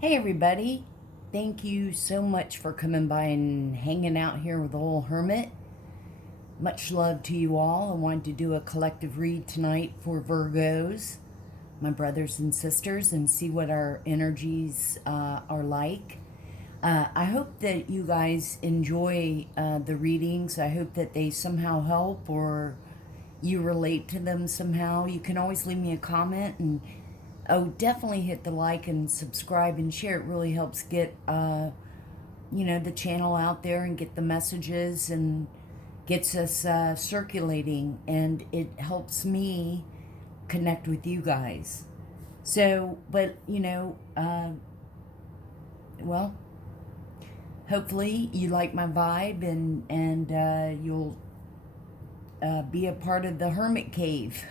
Hey everybody, thank you so much for coming by and hanging out here with the old hermit. Much love to you all. I wanted to do a collective read tonight for Virgos, my brothers and sisters, and see what our energies are like. I hope that you guys enjoy the readings. I hope that they somehow help or you relate to them somehow. You can always leave me a comment, and definitely hit the like and subscribe and share. It really helps get the channel out there and get the messages and gets us circulating, and it helps me connect with you guys. So, but well, hopefully you like my vibe, and you'll be a part of the hermit cave.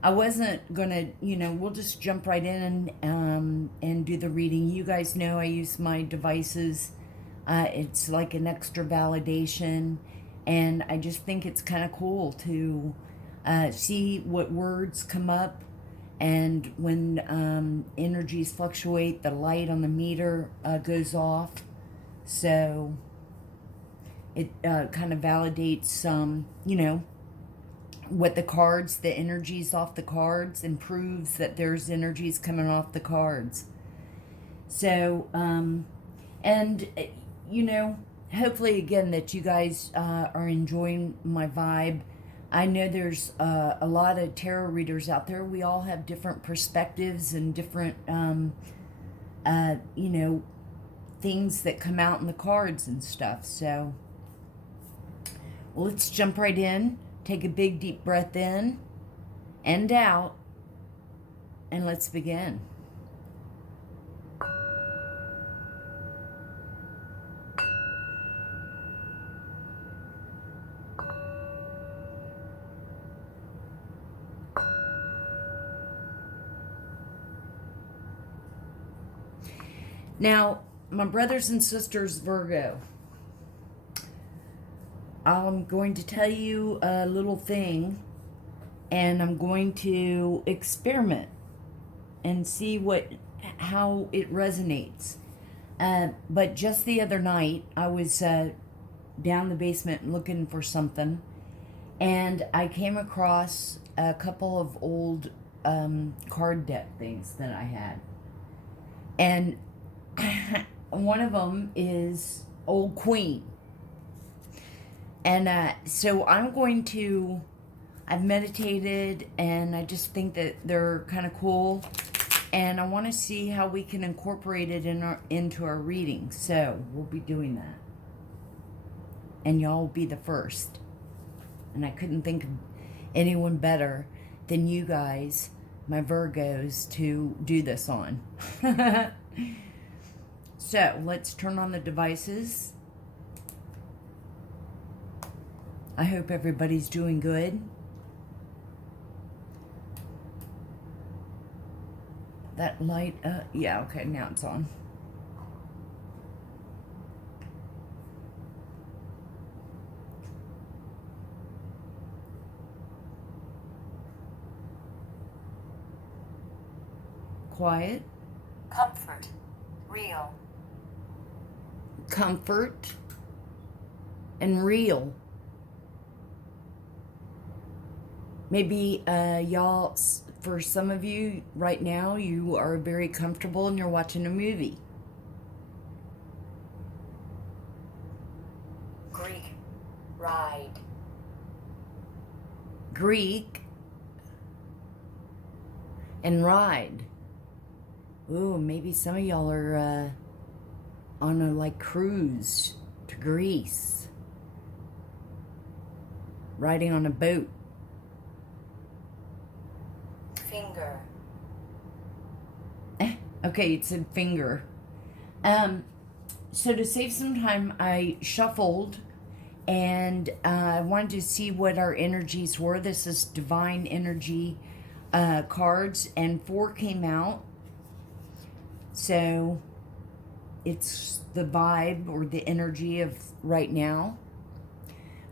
I wasn't gonna, we'll just jump right in and do the reading. You guys know I use my devices. It's like an extra validation, and I just think it's kind of cool to see what words come up, and when energies fluctuate, the light on the meter goes off. So it kind of validates, what the cards, the energies off the cards, and proves that there's energies coming off the cards. So, and, hopefully again that you guys are enjoying my vibe. I know there's a lot of tarot readers out there. We all have different perspectives and different, things that come out in the cards and stuff. So, well, let's jump right in. Take a big deep breath in and out, and let's begin. Now, my brothers and sisters, Virgo, I'm going to tell you a little thing, and I'm going to experiment and see how it resonates. But just the other night, I was down the basement looking for something, and I came across a couple of old card deck things that I had. And one of them is Old Queen. And so I've meditated, and I just think that they're kind of cool. And I want to see how we can incorporate it into our reading. So we'll be doing that. And y'all will be the first. And I couldn't think of anyone better than you guys, my Virgos, to do this on. So let's turn on the devices. I hope everybody's doing good. That light, yeah, okay, now it's on. Quiet. Comfort. Real. Comfort and real. Maybe y'all, for some of you right now, you are very comfortable and you're watching a movie. Greek. Ride. Greek and ride. Ooh, maybe some of y'all are on a cruise to Greece, riding on a boat. Finger. Okay, it said finger. So to save some time, I shuffled, and I wanted to see what our energies were. This is divine energy cards, and 4 came out. So it's the vibe or the energy of right now.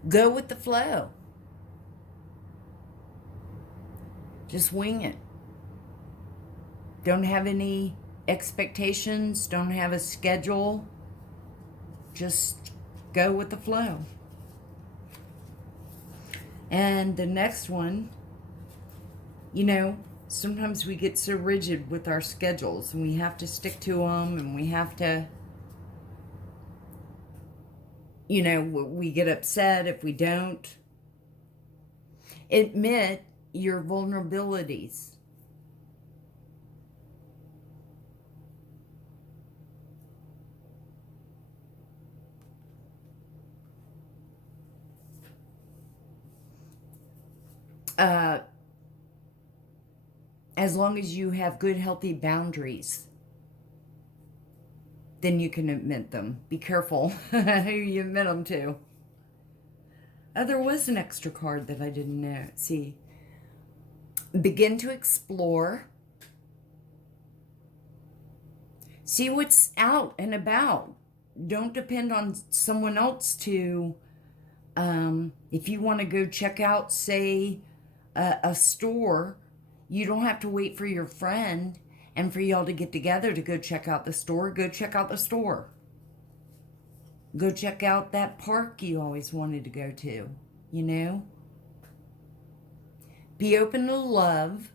Go with the flow. Just wing it. Don't have any expectations. Don't have a schedule. Just go with the flow. And the next one, you know, sometimes we get so rigid with our schedules and we have to stick to them, and we have to, you know, we get upset if we don't. Admit your vulnerabilities. As long as you have good, healthy boundaries, then you can admit them. Be careful who you admit them to. There was an extra card that I didn't know. See. Begin to explore. See what's out and about. Don't depend on someone else to, if you want to go check out, say, a store, you don't have to wait for your friend and for y'all to get together to go check out the store. Go check out the store. Go check out that park you always wanted to go to, you know? Be open to love.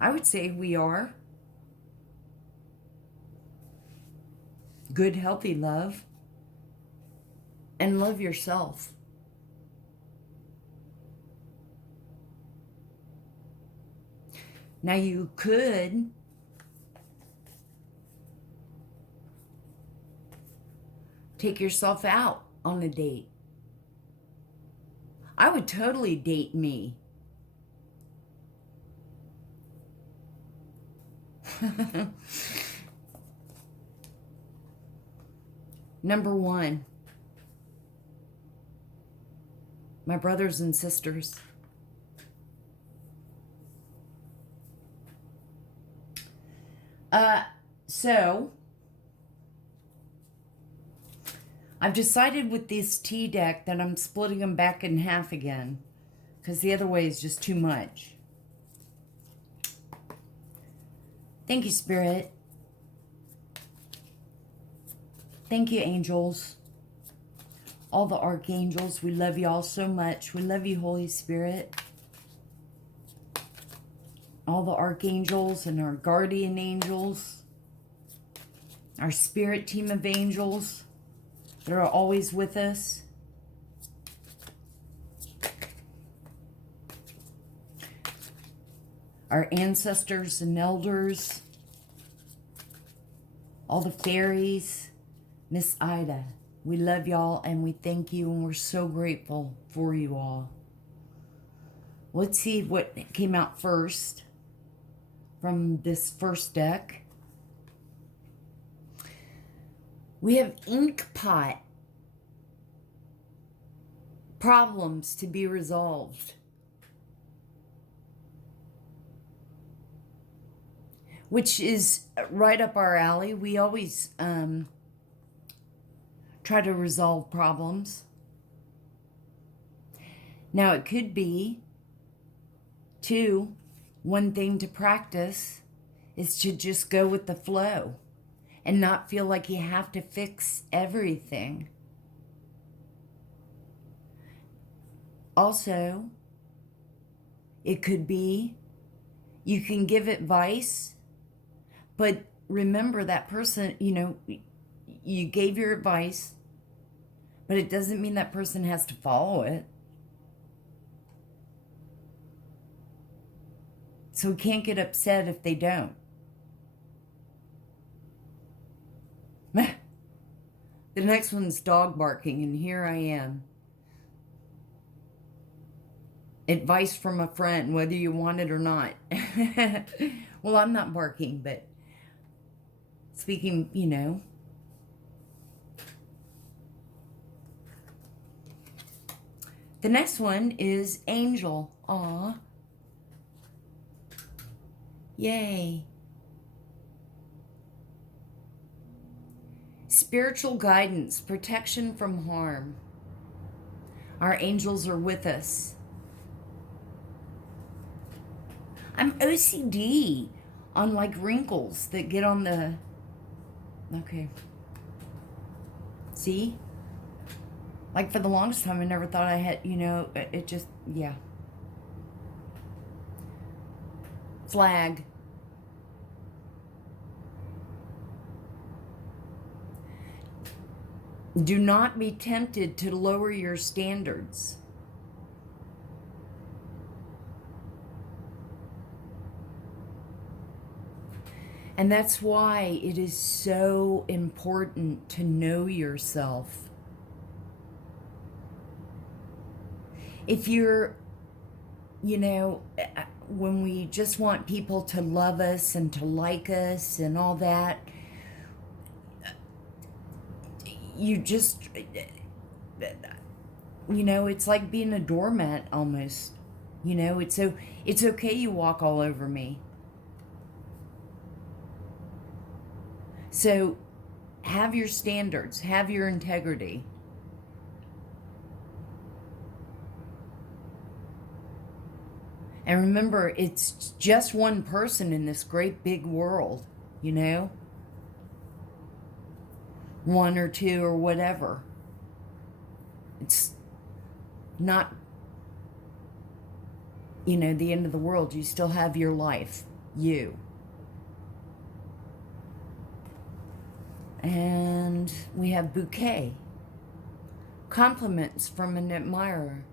I would say we are. Good, healthy love. And love yourself. Now you could take yourself out on a date. I would totally date me. Number one, my brothers and sisters. So I've decided with this tea deck that I'm splitting them back in half again, because the other way is just too much. Thank you, Spirit. Thank you, angels. All the archangels, we love you all so much. We love you, Holy Spirit. All the archangels and our guardian angels. Our spirit team of angels that are always with us. Our ancestors and elders. All the fairies. Miss Ida. We love y'all and we thank you and we're so grateful for you all. Let's see what came out first from this first deck. We have ink pot. Problems to be resolved. Which is right up our alley. We always try to resolve problems. Now it could be, too, one thing to practice is to just go with the flow and not feel like you have to fix everything. Also, it could be you can give advice, but remember that person, you know, you gave your advice, but it doesn't mean that person has to follow it. So we can't get upset if they don't. The next one's dog barking, and here I am. Advice from a friend, whether you want it or not. Well, I'm not barking, but speaking, you know. The next one is Angel. Aw. Yay. Spiritual guidance, protection from harm. Our angels are with us. I'm OCD on like wrinkles that get on the... Okay. See? Like for the longest time, I never thought I had, you know, it just, yeah. Flag. Do not be tempted to lower your standards. And that's why it is so important to know yourself. If you're, you know, when we just want people to love us and to like us and all that, you just, you know, it's like being a doormat almost. You know, it's okay you walk all over me. So have your standards, have your integrity. And remember, it's just one person in this great big world, you know? One or two or whatever. It's not, you know, the end of the world. You still have your life, you. And we have bouquet. Compliments from an admirer.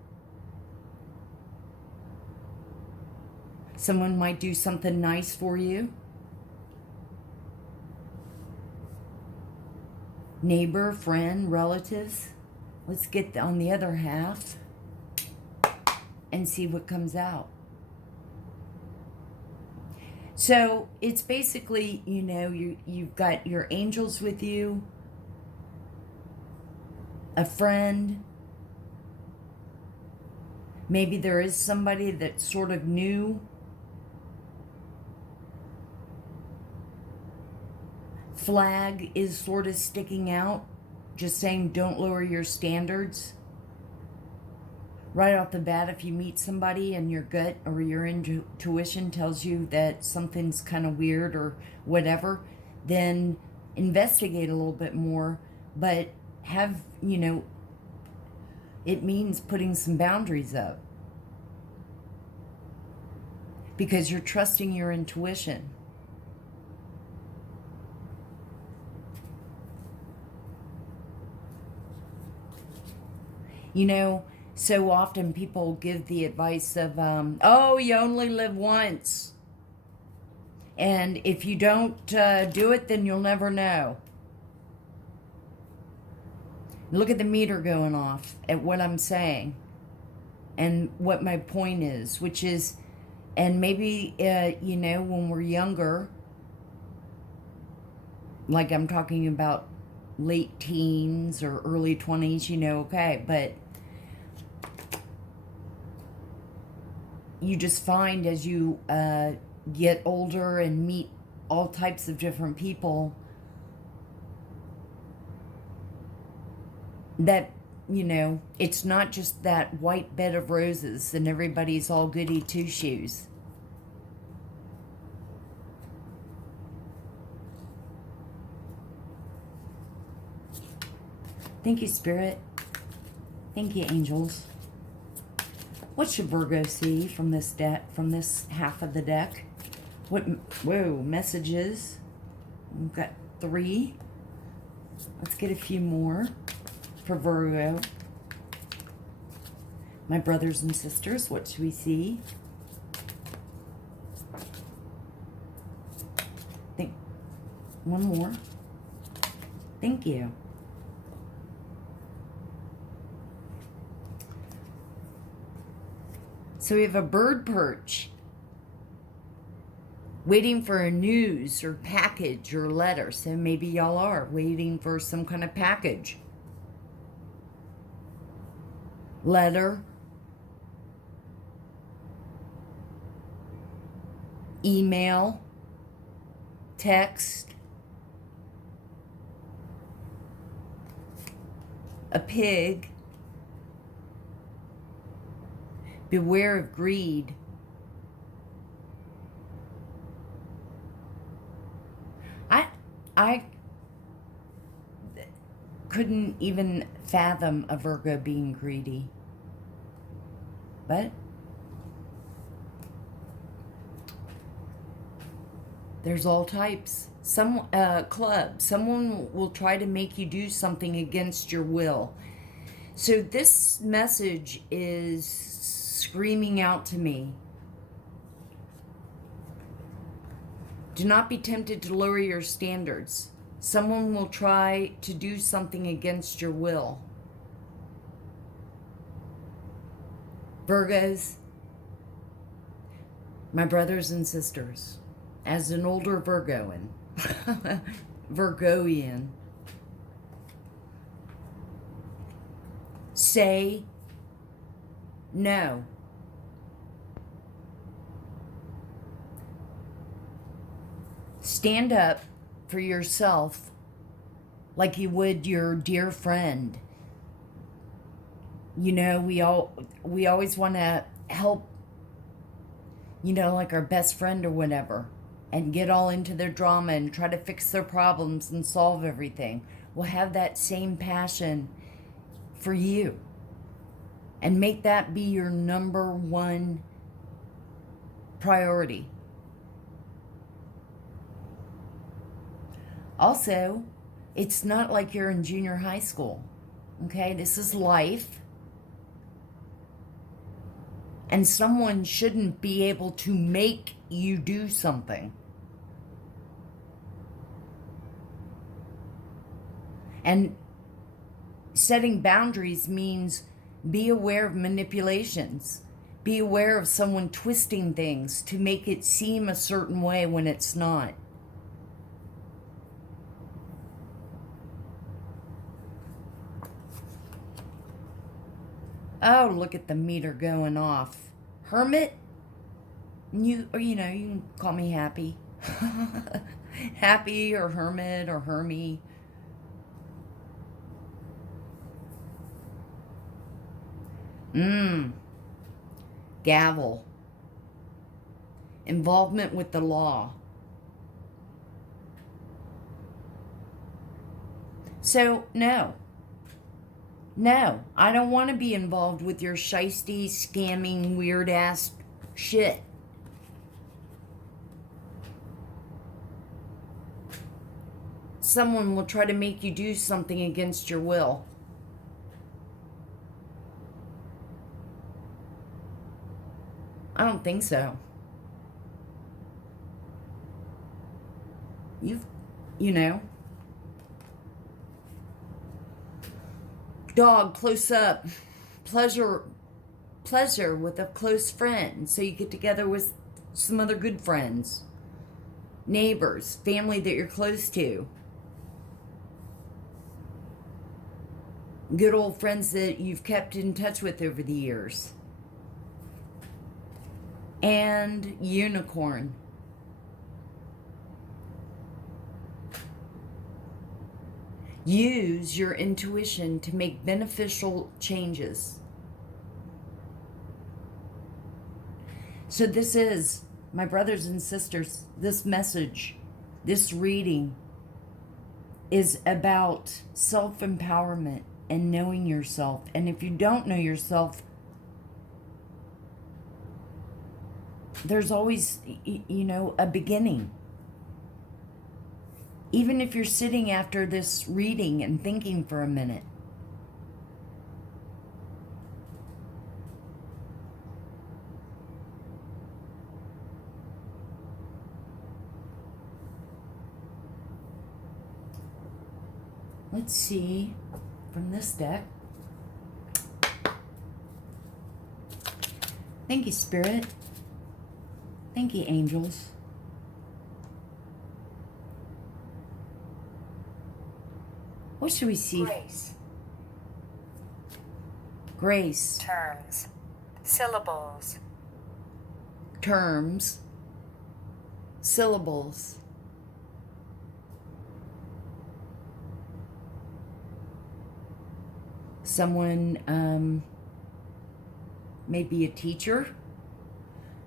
Someone might do something nice for you. Neighbor, friend, relatives. Let's get on the other half and see what comes out. So it's basically, you know, you've got your angels with you, a friend. Maybe there is somebody that's sort of new. Flag is sort of sticking out, just saying don't lower your standards. Right off the bat, if you meet somebody and your gut or your intuition tells you that something's kind of weird or whatever, then investigate a little bit more, but have, you know, it means putting some boundaries up because you're trusting your intuition. You know, so often people give the advice of, oh, you only live once. And if you don't do it, then you'll never know. Look at the meter going off at what I'm saying and what my point is, which is, and maybe, you know, when we're younger, like I'm talking about late teens or early 20s, you know, okay, but you just find as you get older and meet all types of different people that, you know, it's not just that white bed of roses and everybody's all goody two-shoes. Thank you, Spirit. Thank you, angels. What should Virgo see from this deck, from this half of the deck? What, whoa, messages. We've got 3. Let's get a few more for Virgo. My brothers and sisters, what should we see? Think one more. Thank you. So we have a bird perch waiting for a news or package or letter. So maybe y'all are waiting for some kind of package. Letter. Email. Text. A pig. Beware of greed. I couldn't even fathom a Virgo being greedy. But there's all types. Some club. Someone will try to make you do something against your will. So this message is screaming out to me. Do not be tempted to lower your standards. Someone will try to do something against your will. Virgos, my brothers and sisters, as an older Virgoan, Virgoian, say no. Stand up for yourself like you would your dear friend. You know, we always want to help, you know, like our best friend or whatever, and get all into their drama and try to fix their problems and solve everything. We'll have that same passion for you. And make that be your number one priority. Also, it's not like you're in junior high school. Okay, this is life. And someone shouldn't be able to make you do something. And setting boundaries means be aware of manipulations. Be aware of someone twisting things to make it seem a certain way when it's not. Oh, look at the meter going off. Hermit? You can call me Happy. Happy or Hermit or Hermie. Gavel. Involvement with the law. So, no, I don't want to be involved with your shisty, scamming, weird-ass shit. Someone will try to make you do something against your will. I don't think so. You know. Dog, close up. Pleasure with a close friend. So you get together with some other good friends. Neighbors, family that you're close to. Good old friends that you've kept in touch with over the years. And unicorn. Use your intuition to make beneficial changes. So this is, my brothers and sisters, this message, this reading is about self-empowerment and knowing yourself. And if you don't know yourself, there's always, a beginning. Even if you're sitting after this reading and thinking for a minute. Let's see from this deck. Thank you, Spirit. Thank you, angels. What should we see? Grace. Grace. Terms. Syllables. Terms. Syllables. Someone maybe a teacher.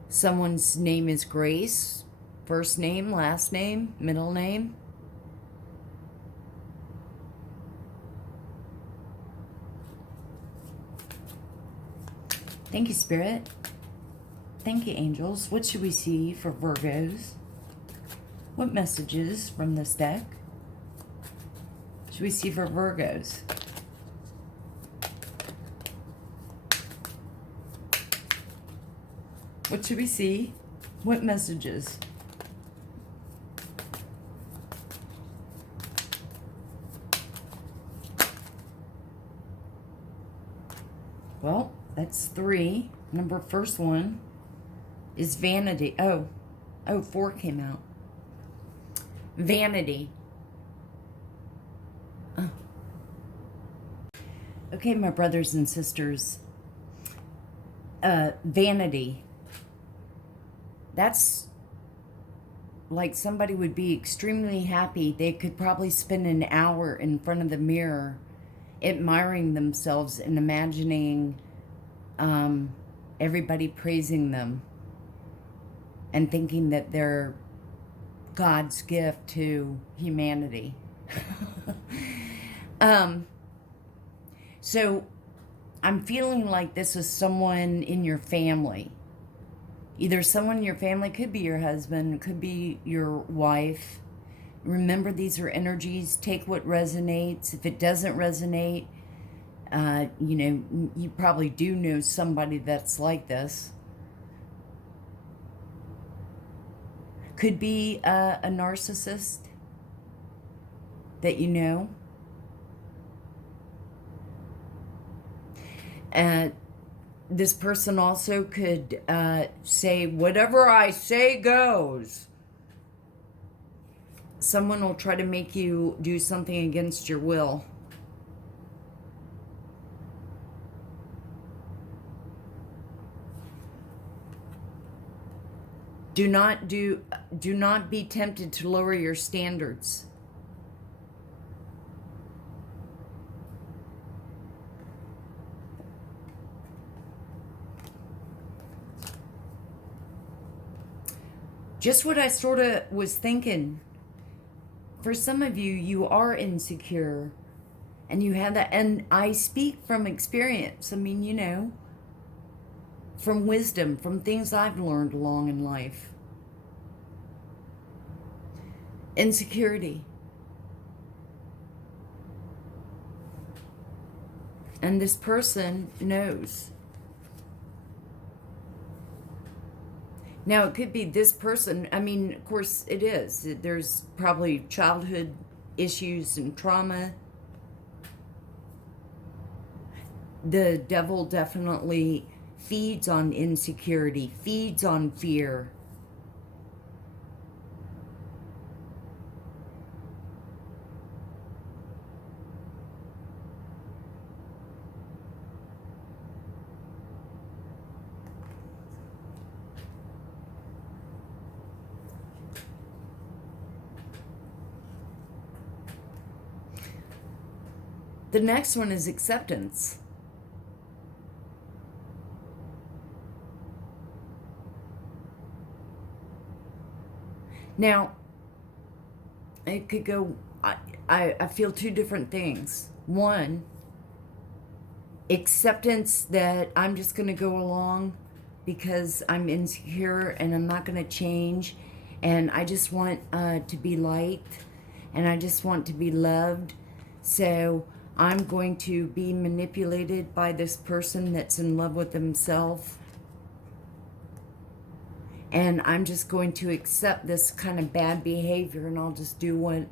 Someone's name is Grace, first name, last name, middle name. Thank you, Spirit. Thank you, angels. What should we see for Virgos? What messages from this deck should we see for Virgos? What should we see? What messages? Well, that's 3. First one is vanity. Oh, 4 came out. Vanity. Oh. Okay, my brothers and sisters. Vanity. That's like somebody would be extremely happy. They could probably spend an hour in front of the mirror admiring themselves and imagining everybody praising them and thinking that they're God's gift to humanity. So I'm feeling like this is someone in your family. Either someone in your family, could be your husband, could be your wife. Remember, these are energies. Take what resonates. If it doesn't resonate, you probably do know somebody that's like this. Could be a narcissist that you know. This person also could say, whatever I say goes. Someone will try to make you do something against your will. Do not be tempted to lower your standards. Just what I sort of was thinking. For some of you, you are insecure and you have that. And I speak from experience. I mean, from wisdom, from things I've learned along in life. Insecurity. And this person knows. Now, it could be this person. I mean, of course it is. There's probably childhood issues and trauma. The devil definitely feeds on insecurity, feeds on fear. The next one is acceptance. Now, it could go, I feel 2 different things. One, acceptance that I'm just going to go along because I'm insecure and I'm not going to change. And I just want to be liked and I just want to be loved. So I'm going to be manipulated by this person that's in love with himself. And I'm just going to accept this kind of bad behavior and I'll just do what,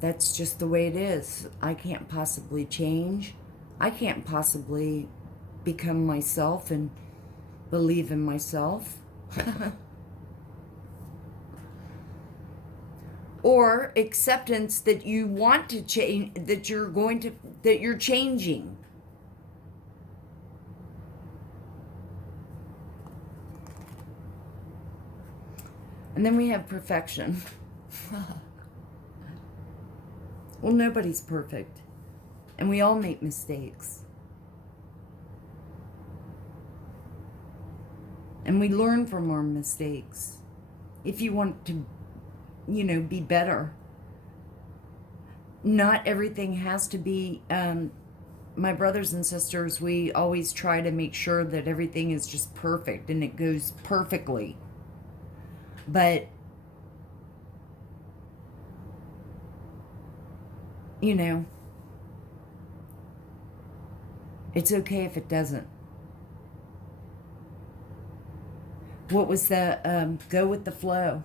that's just the way it is. I can't possibly change. I can't possibly become myself and believe in myself. Or acceptance that you want to change, that you're changing. And then we have perfection. Well, nobody's perfect. And we all make mistakes. And we learn from our mistakes. If you want to, be better. Not everything has to be, my brothers and sisters, we always try to make sure that everything is just perfect and it goes perfectly. But, it's okay if it doesn't. What was the, go with the flow?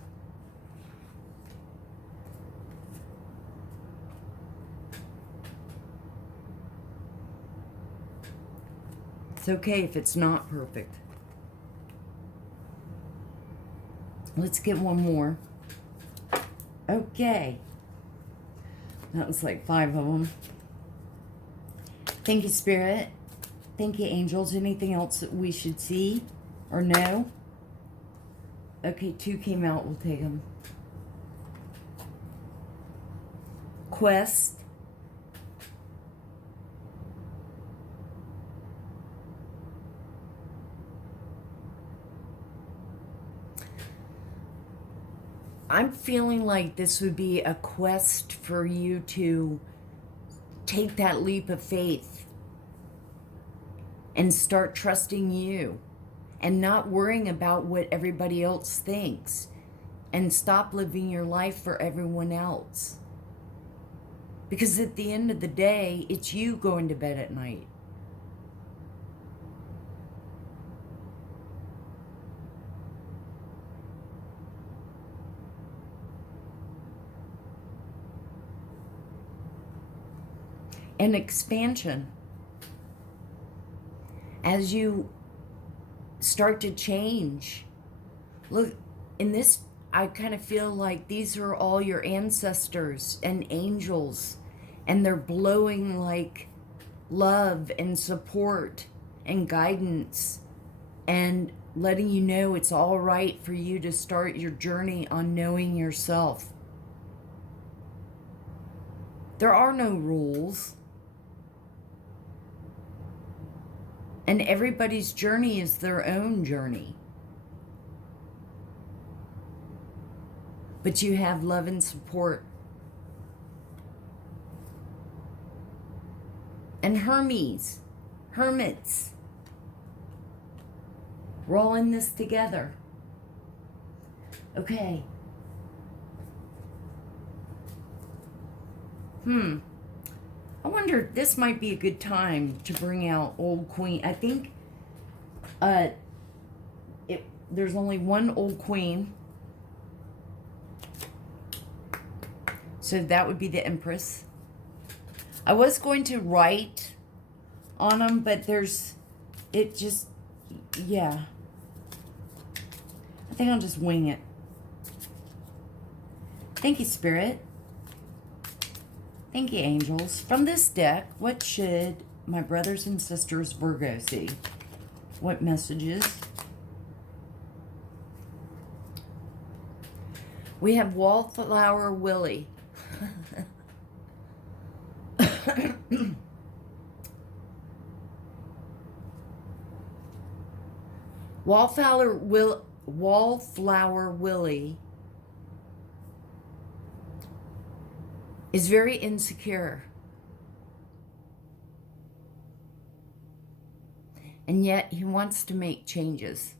It's okay if it's not perfect. Let's get one more. Okay. That was like 5 of them. Thank you, Spirit. Thank you, angels. Anything else that we should see or know? Okay, 2 came out. We'll take them. Quest. I'm feeling like this would be a quest for you to take that leap of faith and start trusting you and not worrying about what everybody else thinks, and stop living your life for everyone else. Because at the end of the day, it's you going to bed at night. And expansion. As you start to change. Look, in this, I kind of feel like these are all your ancestors and angels. And they're blowing like love and support and guidance. And letting you know it's all right for you to start your journey on knowing yourself. There are no rules. And everybody's journey is their own journey. But you have love and support. And hermits. We're all in this together. Okay. I wonder if this might be a good time to bring out Old Queen. I think there's only one Old Queen. So that would be the Empress. I was going to write on them, but yeah. I think I'll just wing it. Thank you, Spirit. Thank you, angels. From this deck, what should my brothers and sisters Virgo see? What messages? We have Wallflower Willie. Wallflower Willie is very insecure. And yet he wants to make changes.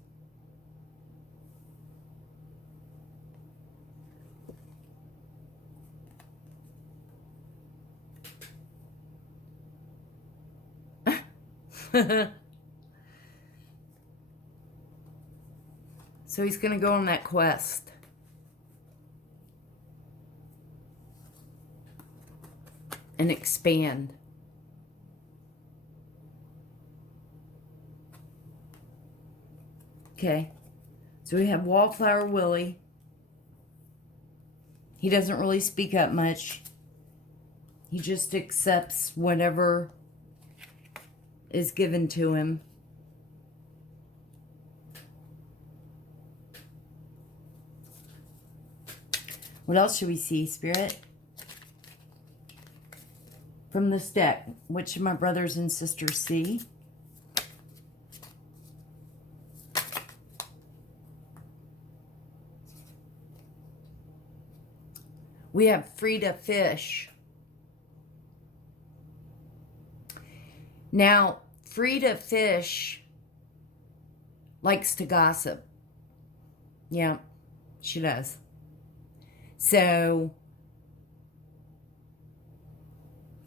So he's going to go on that quest. And expand. Okay. So we have Wallflower Willie. He doesn't really speak up much. He just accepts whatever is given to him. What else should we see, Spirit? From this deck, what should my brothers and sisters see? We have Frida Fish. Now, Frida Fish likes to gossip. Yeah, she does. So,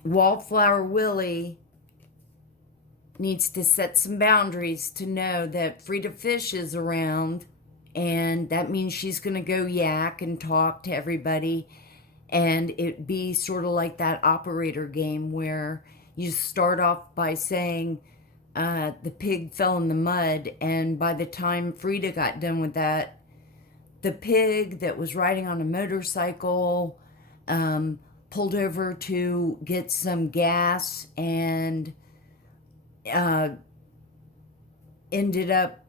Wallflower Willie needs to set some boundaries to know that Frida Fish is around, and that means she's going to go yak and talk to everybody, and it be sort of like that operator game where you start off by saying the pig fell in the mud, and by the time Frida got done with that, the pig that was riding on a motorcycle pulled over to get some gas and ended up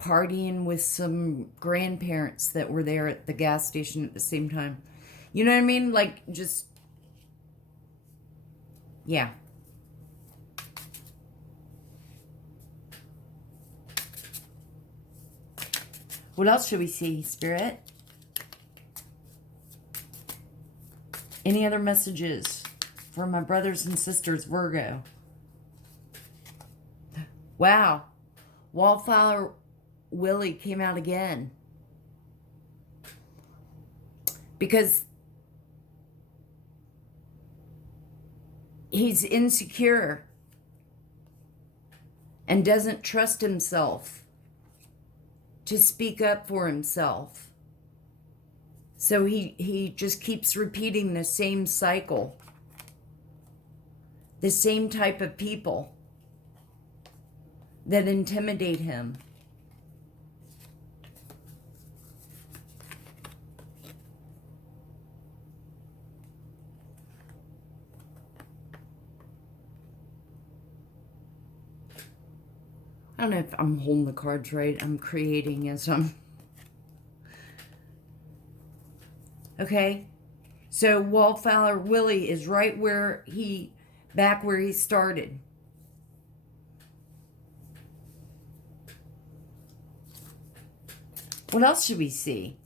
partying with some grandparents that were there at the gas station at the same time. You know what I mean? Like, just, yeah. What else should we see, Spirit? Any other messages for my brothers and sisters, Virgo? Wow. Wallflower Willie came out again. Because he's insecure and doesn't trust himself to speak up for himself. So he just keeps repeating the same cycle. The same type of people that intimidate him. I don't know if I'm holding the cards right. I'm creating as I'm... Okay. So Wallflower Willie is right where back where he started. What else should we see?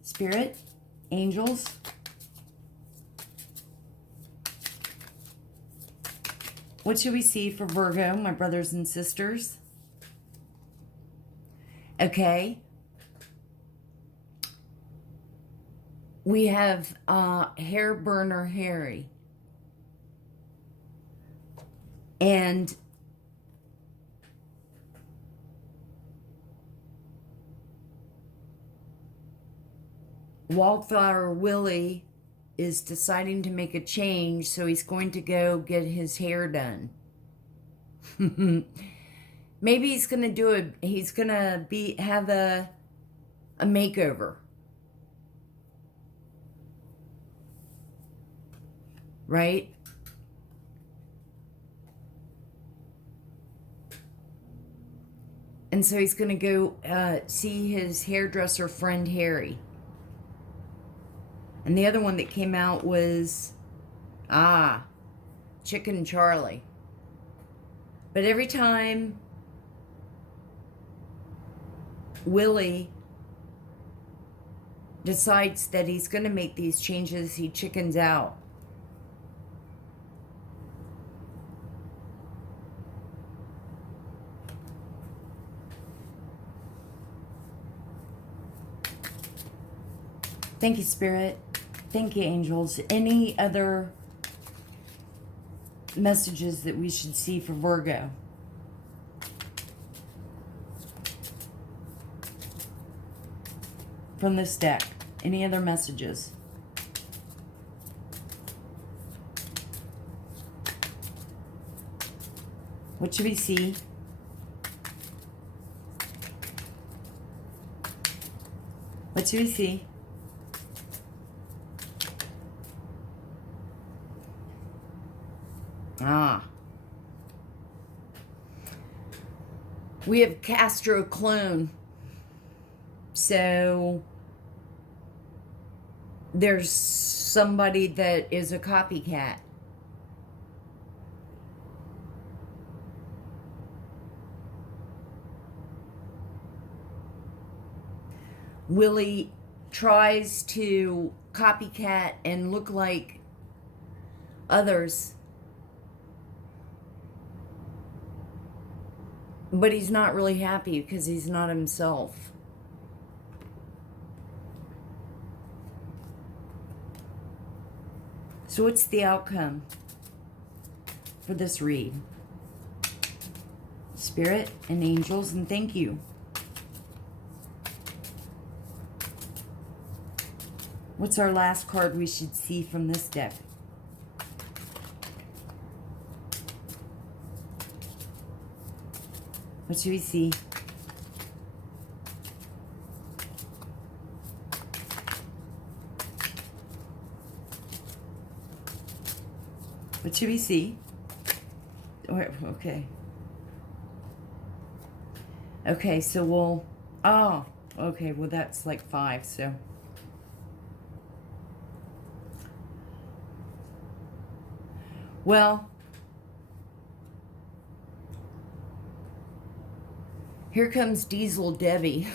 Spirit? Angels? What should we see for Virgo, my brothers and sisters? Okay. We have Hair Burner Harry. And Wallflower Willie is deciding to make a change, so he's going to go get his hair done. Maybe he's going to have a makeover. Right? And so he's going to go see his hairdresser friend Harry. And the other one that came out was, Chicken Charlie. But every time Willie decides that he's going to make these changes, he chickens out. Thank you, Spirit. Thank you, angels. Any other messages that we should see for Virgo? From this deck. Any other messages? What should we see? What should we see? We have Castro clone. So there's somebody that is a copycat. Willie tries to copycat and look like others. But he's not really happy because he's not himself. So what's the outcome for this read? Spirit and angels, and thank you. What's our last card we should see from this deck? What should we see? What should we see? Okay. Okay, so we'll... Oh, okay, well that's like 5, so... Well... Here comes Diesel Debbie.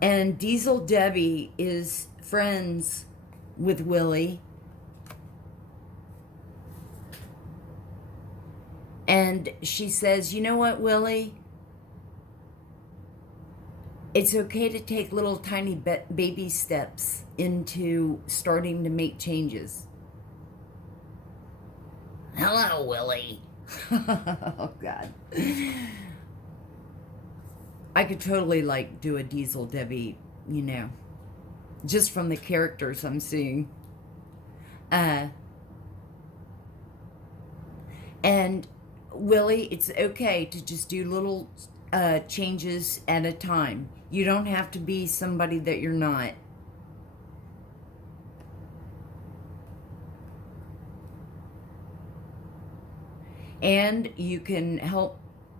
And Diesel Debbie is friends with Willie. And she says, you know what, Willie? It's okay to take little tiny baby steps into starting to make changes. Hello, Willie. Oh, God. I could totally, like, do a Diesel Debbie, you know, just from the characters I'm seeing. And Willie, it's okay to just do little changes at a time. You don't have to be somebody that you're not. And you can help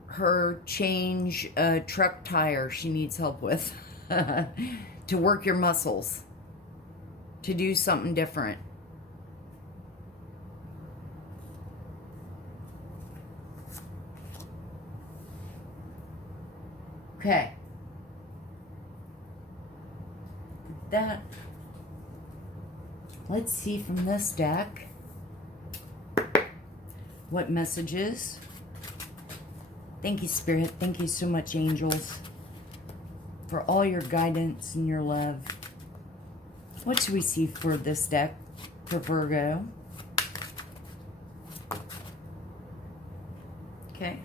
her change a truck tire she needs help with. To work your muscles. To do something different. Okay. That. Let's see from this deck. What messages? Thank you, Spirit. Thank you so much, angels, for all your guidance and your love. What should we see for this deck for Virgo? Okay.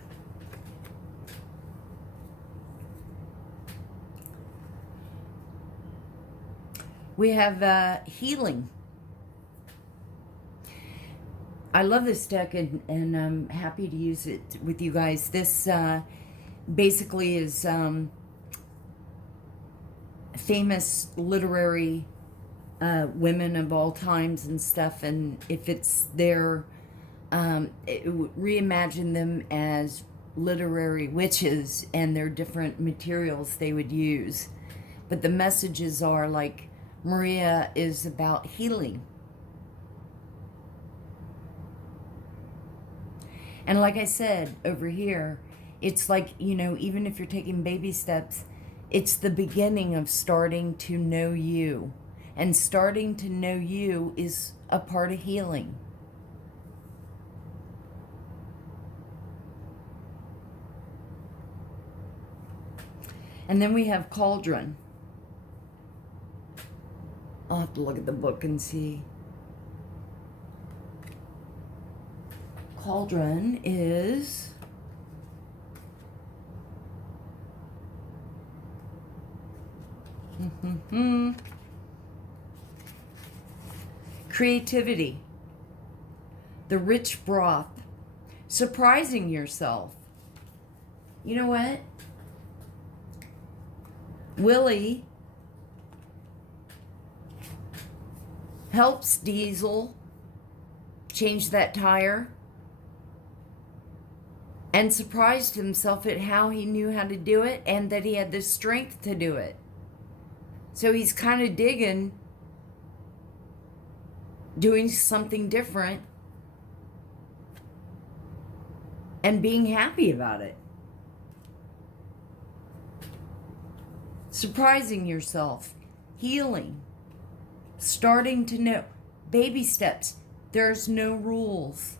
We have healing. I love this deck, and I'm happy to use it with you guys. This basically is famous literary women of all times and stuff, and if it's their, reimagine them as literary witches and their different materials they would use. But the messages are like, Maria is about healing. And like I said, over here, it's like, you know, even if you're taking baby steps, it's the beginning of starting to know you. And starting to know you is a part of healing. And then we have Cauldron. I'll have to look at the book and see. Cauldron is creativity, the rich broth, surprising yourself. You know what? Willie helps Diesel change that tire and surprised himself at how he knew how to do it and that he had the strength to do it. So he's kind of digging doing something different and being happy about it. Surprising yourself. healing, starting to know, baby steps, there's no rules.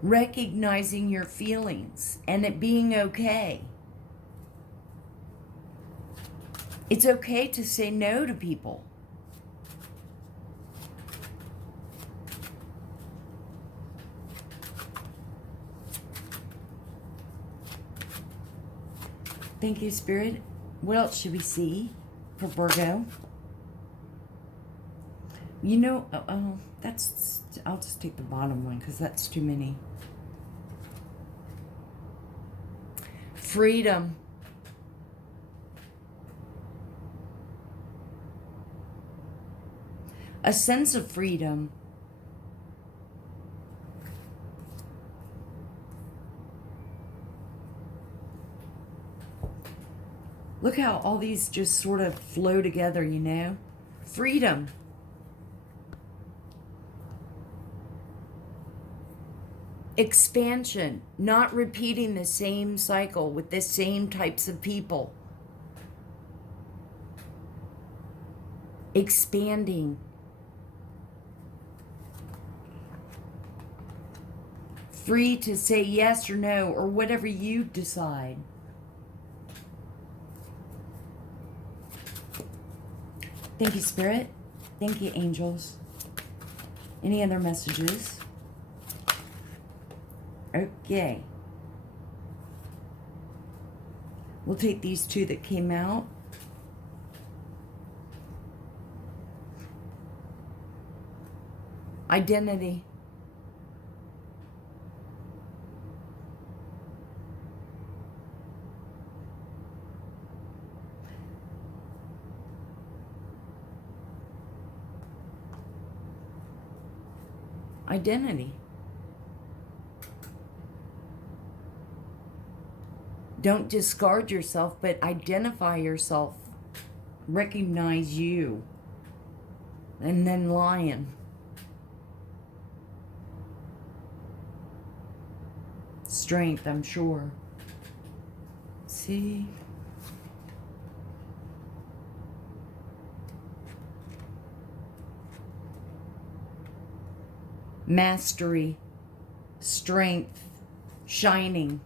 Recognizing your feelings and it being okay. It's okay to say no to people. Thank you, Spirit. What else should we see for Virgo? You know, I'll just take the bottom one because that's too many. Freedom. A sense of freedom. Look how all these just sort of flow together, you know? Freedom. Expansion. Not repeating the same cycle with the same types of people. Expanding. Free to say yes or no or whatever you decide. Thank you, Spirit. Thank you, angels. Any other messages? Okay. We'll take these two that came out. Identity. Identity. Don't discard yourself, but identify yourself. Recognize you. And then lion. Strength, I'm sure. See? Mastery, strength, shining.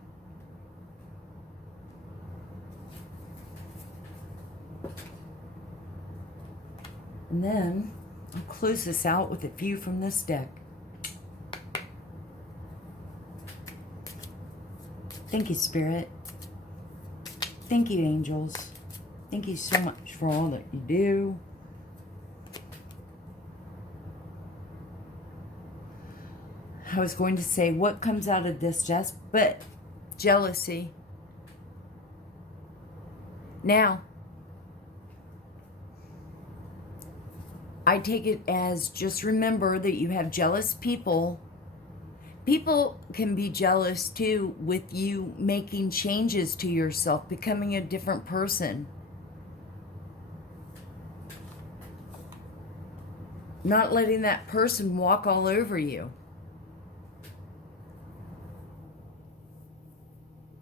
And then I'll close this out with a few from this deck. Thank you, Spirit. Thank you, angels. Thank you so much for all that you do. I was going to say, what comes out of this, Jess? But jealousy. Now, I take it as just remember that you have jealous people. People can be jealous too with you making changes to yourself, becoming a different person. Not letting that person walk all over you.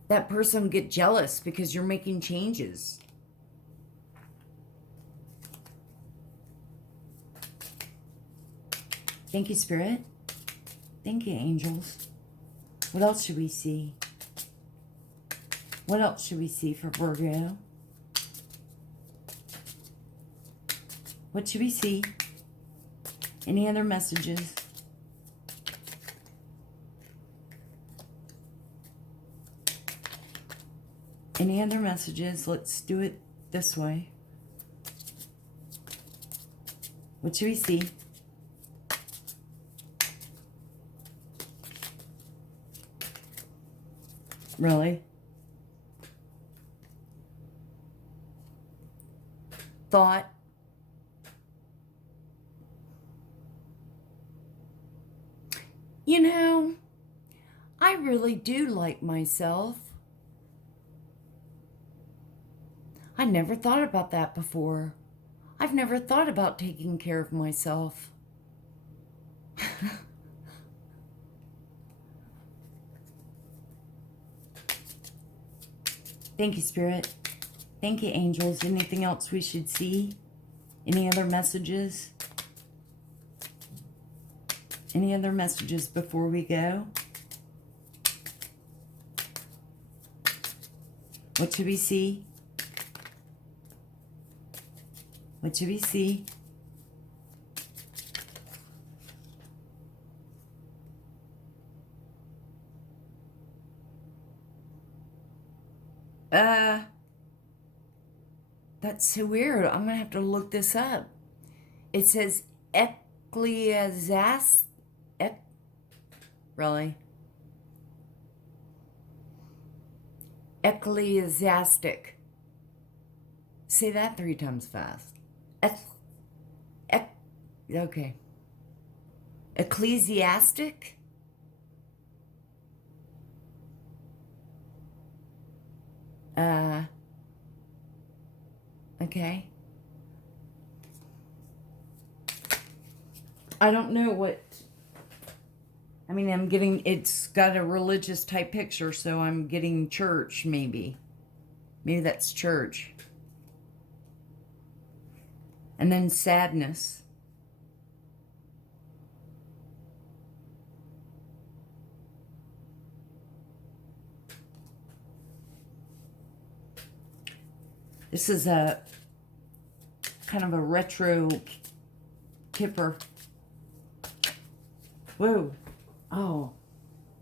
That person get jealous because you're making changes. Thank you, Spirit. Thank you, angels. What else should we see? What else should we see for Virgo? What should we see? Any other messages? Any other messages? Let's do it this way. What should we see? Really? Thought. You know, I really do like myself. I never thought about that before. I've never thought about taking care of myself. Thank you, Spirit. Thank you, angels. Anything else we should see? Any other messages? Any other messages before we go? What should we see? What should we see? That's so weird. I'm gonna have to look this up. It says really? Ecclesiastic. Say that 3 times fast. Okay. Ecclesiastic? Okay. I don't know what... I mean, I'm getting... It's got a religious type picture, so I'm getting church, maybe. Maybe that's church. And then sadness. This is a kind of a retro kipper. Whoa. Oh,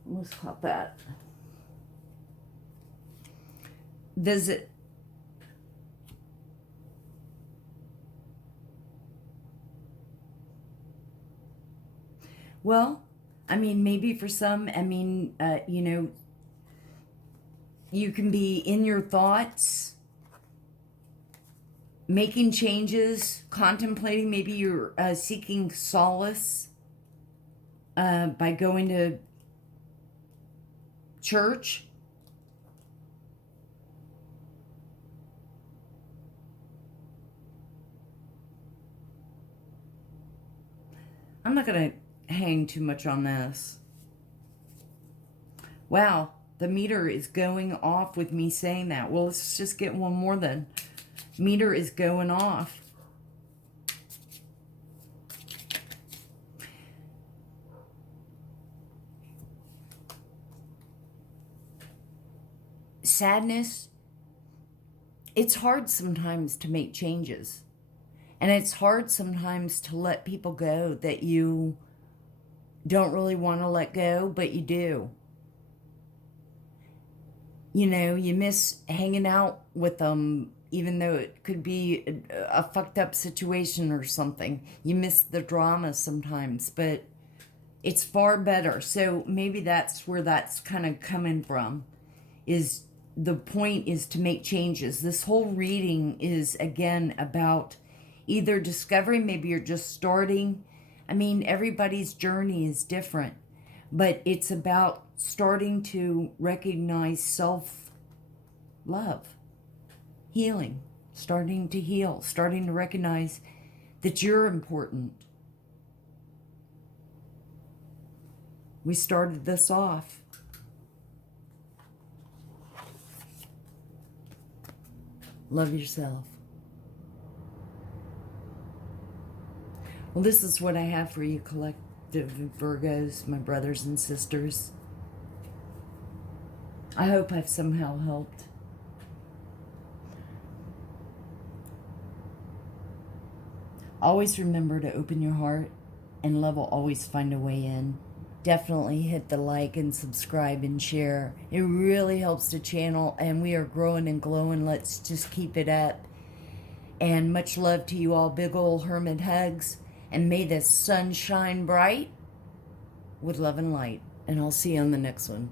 almost caught that. Does it... Well, I mean, maybe for some, I mean, you know, you can be in your thoughts, making changes, contemplating. Maybe you're seeking solace by going to church. I'm not going to hang too much on this. Wow, the meter is going off with me saying that. Well, let's just get one more then. Meter is going off. Sadness. It's hard sometimes to make changes. And it's hard sometimes to let people go that you don't really want to let go, but you do. You know, you miss hanging out with them, even though it could be a fucked up situation or something. You miss the drama sometimes, but it's far better. So maybe that's where that's kind of coming from, is the point is to make changes. This whole reading is, again, about either discovery, maybe you're just starting. I mean, everybody's journey is different, but it's about starting to recognize self-love, healing, starting to heal, starting to recognize that you're important. We started this off. Love yourself. Well, this is what I have for you, collective Virgos, my brothers and sisters. I hope I've somehow helped. Always remember to open your heart, and love will always find a way in. Definitely hit the like and subscribe and share. It really helps the channel, and we are growing and glowing. Let's just keep it up. And much love to you all. Big ol' hermit hugs. And may the sun shine bright with love and light. And I'll see you on the next one.